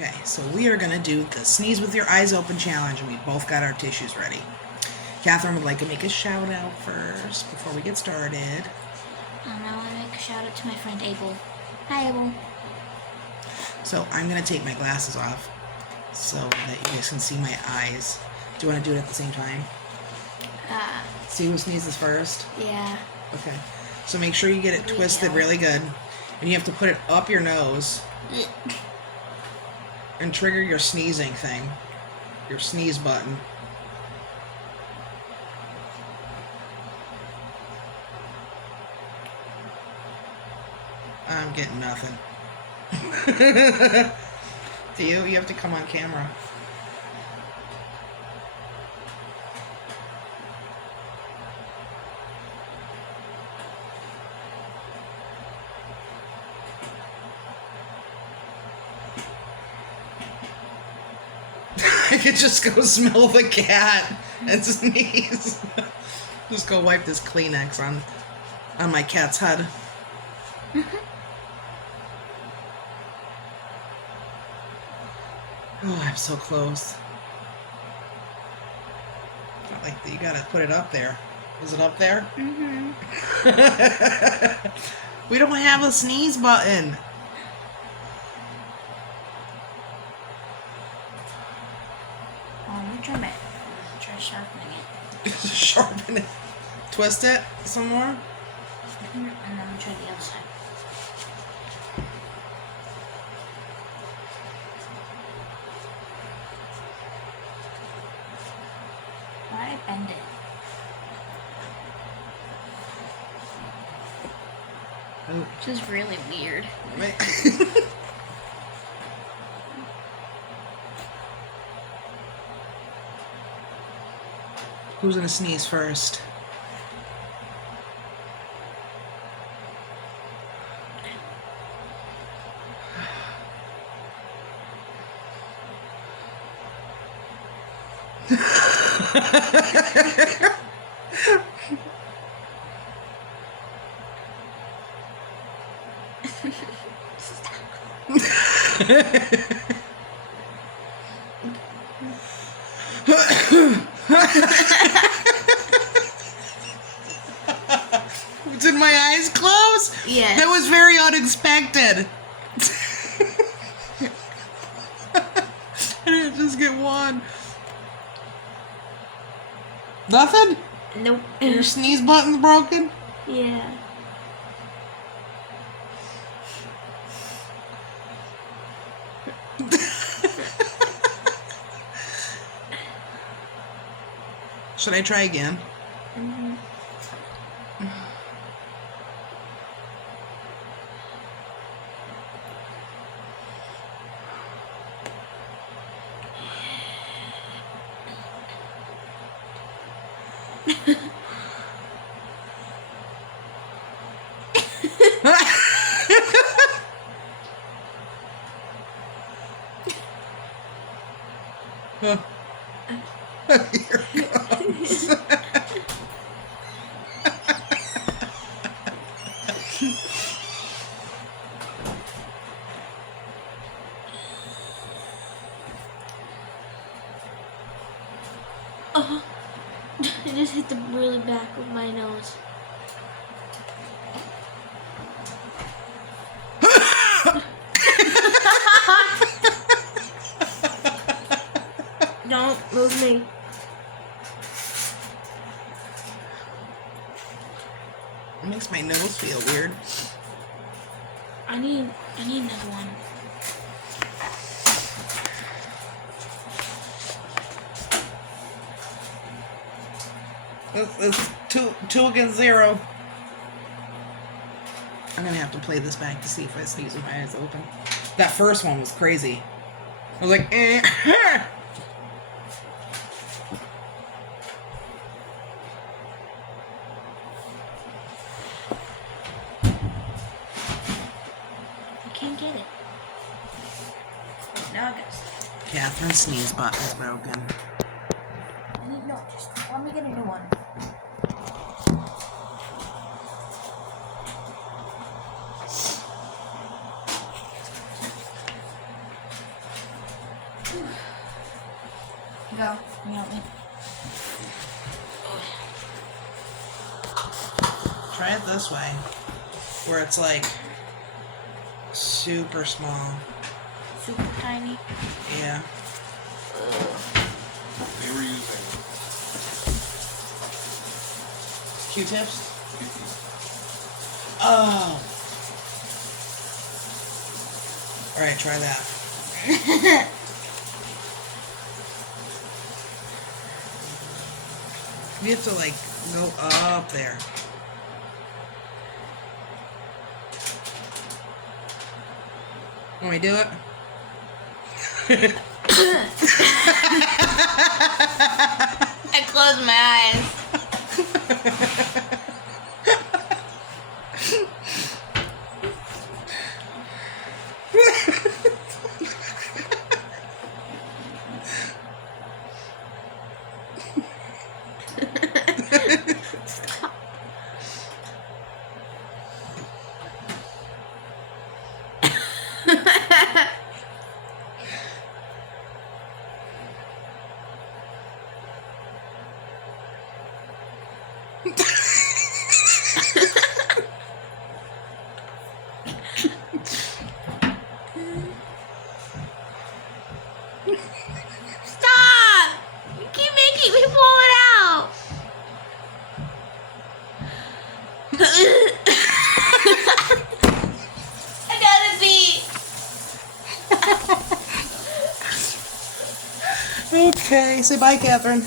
Okay, so we are going to do the Sneeze with Your Eyes Open challenge, and we both got our tissues ready. Catherine would like to make a shout out first before we get started. I want to make a shout out to my friend Abel. Hi, Abel. So I'm going to take my glasses off so that you guys can see my eyes. Do you want to do it at the same time? See who sneezes first? Yeah. Okay. So make sure you get it twisted really good. And you have to put it up your nose and trigger your sneezing thing. Your sneeze button. I'm getting nothing. Do you? You have to come on camera. I could just go smell the cat and sneeze. Just go wipe this Kleenex on my cat's head. Oh, I'm so close. Not like that. You gotta put it up there. Is it up there? Mm-hmm. We don't have a sneeze button. I'm gonna try sharpening it. Sharpen it. Twist it some more. And then I'm gonna try the other side. Why did I bend it? Oh. This is really weird. Wait. Who's gonna sneeze first? Did my eyes close? Yes. That was very unexpected. I didn't just get one. Nothing? Nope. Your sneeze button's broken? Yeah. Should I try again? Mm-hmm. Here it comes. Oh, I just hit the really back of my nose. Don't move me. It makes my nose feel weird. I need another one. It's two against 0. I'm gonna have to play this back to see if I sneeze with my eyes open. That first one was crazy. I was like, eh. I can't get it. Now I got it. Catherine's sneeze button's broken. No, just let me get a new one. Go. You help me. Try it this way, where it's like super small. Super tiny. Yeah. They were using Q-tips? Oh. Alright, try that. You have to like go up there. Want me to do it? I closed my eyes. Stop! You keep making me pull it out. I gotta pee. Okay, say bye, Catherine.